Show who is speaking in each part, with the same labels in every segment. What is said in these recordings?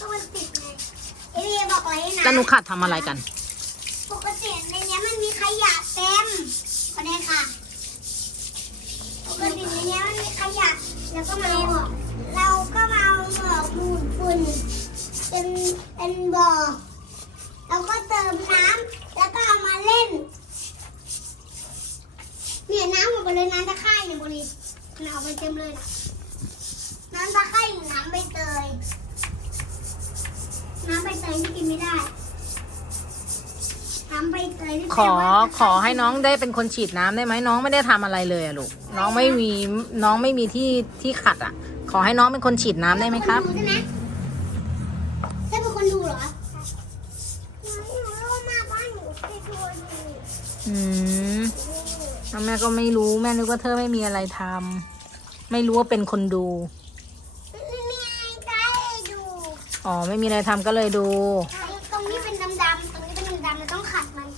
Speaker 1: ก็มันติดไงเอเรียบอกไว้นะ
Speaker 2: แล้วหนูขัดทำอะไรกัน
Speaker 1: ปกติในเนี้ยมันมีขยะเต็มประเด็นค่ะ ปกติในเนี้ยมันมีขยะแล้วก็มาเอาเราก็มาเอาหมอกดูดฝุ่นเป็นเป็นบ่อแล้วก็เติมน้ำแล้วก็เอามาเล่น เนี่ยน้ำหมดไปเลยน้ำตะไคร่เนี่ยบริมันเอาไปเต็มเลยนะน้ำตะไคร่หรือน้ำใบเตย น้ำใบเตยที่กินไม่ได้น้ำใบเตยที่
Speaker 2: ขอขอให้น้องได้เป็นคนฉีดน้ำได้ไหมน้องไม่ได้ทำอะไรเลยอะลูกน้องไม่มีน้องไม่มีที่ที่ขัดอะขอให้น้องเป็นคนฉีดน้ำได้ไหมครับ
Speaker 1: ใช่ไหมได้เป็นคนดูเหรอหนูรู้มาบ้านหนูไปดูอยู่
Speaker 2: อืมแล้วแม่ก็ไม่รู้แม่นึกว่าเธอไม่มีอะไรทำไม่รู้ว่าเป็นคนดู
Speaker 1: ไม่มีอะไรได้ดู
Speaker 2: อ๋อ ไม่มีอะไรทำก็เลยดู
Speaker 1: ตรงนี้เป็นดำๆตรงนี้เป็นดำๆเราต้องขัดมัน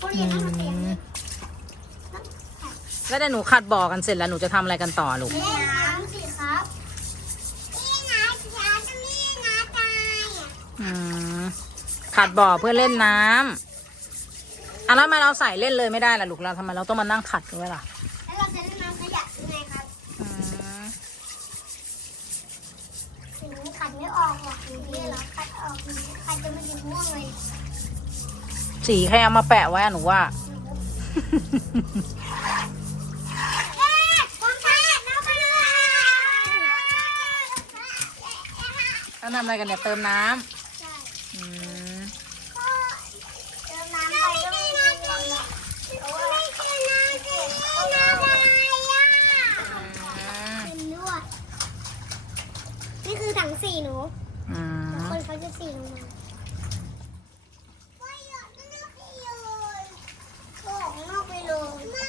Speaker 1: พวกเรียนต้องมาเตียงนี้ต้องขัด
Speaker 2: แล้วเดี๋ยวหนูขัดบ่อกันเสร็จแล้วหนูจะทำอะไรกันต่อลูก
Speaker 1: เล่นน้ำสิครับนี่นะช้าตรงนี้นะตายอะ
Speaker 2: อืมขัดบ่อเพื่อเล่นน้ำอะแล้วทำไมเราใส่เล่นเลยไม่ได้ล่ะลูกเราทำไมเราต้องมานั่งขัดด้วยล่ะ
Speaker 1: แล้วเราจะเล่นน้ำขยะยังไงครับ
Speaker 2: อืม
Speaker 1: ถึงขัดไม่ออกหรอกอย่าง นี้เหรอขัดออกอย่างนี้ขัดจะไม่ถึงม่วงเลย
Speaker 2: สีใครเอามาแปะไว้อะหนูว่า
Speaker 1: เอ๊ะผมแพ้น้ำขยะ
Speaker 2: แล้วทำอะไรกันเนี่ยเติมน้ำ
Speaker 1: ใช่
Speaker 2: อืม
Speaker 1: เติมน้ำไปก็ไม่มีน้ำหรอกไม่ใช่น้ำสิน้ำอะไรอะเป็นนวดนี่คือถังสีหนู
Speaker 2: อืม
Speaker 1: คนเขาจะสีลงมาไม่อยากนอกไปเลยบอกนอกไปเลยไม่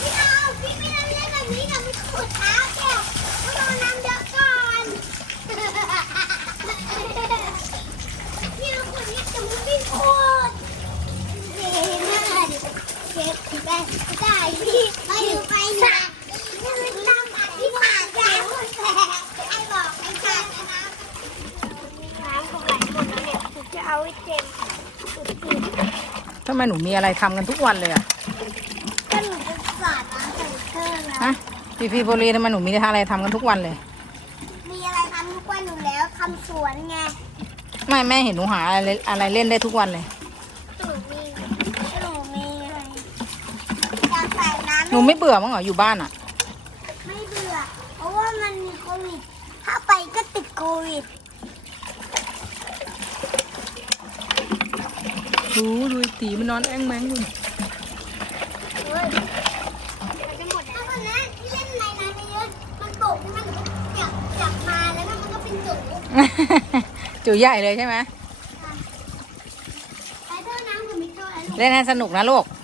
Speaker 1: พี่เอาพี่ไม่ได้เล่นแบบนี้กับไม่ขูดเท้าแกต้องเอาน้ำเยอะก่อนพี่เอาขวดนี้จะไม่พี่ขูด เฮ้ยน่าดิเก็บไปได้พี่ไปดูไปนะนี่คือตามที่ผ่านยาคนแผลไอ้บอกไอ้ขาดนะน้ำของไหลหมดแล้วเนี่ย จะเอาไว้เจ็บ
Speaker 2: ทำไมหนูมีอะไรทำกันทุกวันเลยอะ
Speaker 1: ก็หนูจะสาดน้ำใส่เครื่องแล้ว
Speaker 2: ฮะพี่พี่โบลีทำไมหนูมีอะไรทำกันทุกวันเลย
Speaker 1: มีอะไรทำทุกวันอยู่แล้วทำสวนไง
Speaker 2: ไม่แม่เห็นหนูหาอะไรอะไรเล่นได้ทุกวันเลย
Speaker 1: หนูมีหนูมีอะไรอยากใส่น้ำ
Speaker 2: หนูไม่เบื่อมั้งเหรออยู่บ้านอะ
Speaker 1: ไม่เบื่อ เพราะว่ามันมีโควิด ถ้าไปก็ติดโควิด
Speaker 2: ดูดูไอ้ตีมันนอนแอ้งแมงอยู่
Speaker 1: เฮ้ยมันจะหมดแล้วตอนนั้นที่เล่นในน้ำเยอะๆมันตกที่มันจับจับมาแล้วมันก็เป็นจุด
Speaker 2: จูใหญ่เลยใช่ไหม
Speaker 1: ไอ้เท่าน้ำกับมิเท่าไอ้ลูก
Speaker 2: เล่นให้สนุกนะลูก
Speaker 1: ใ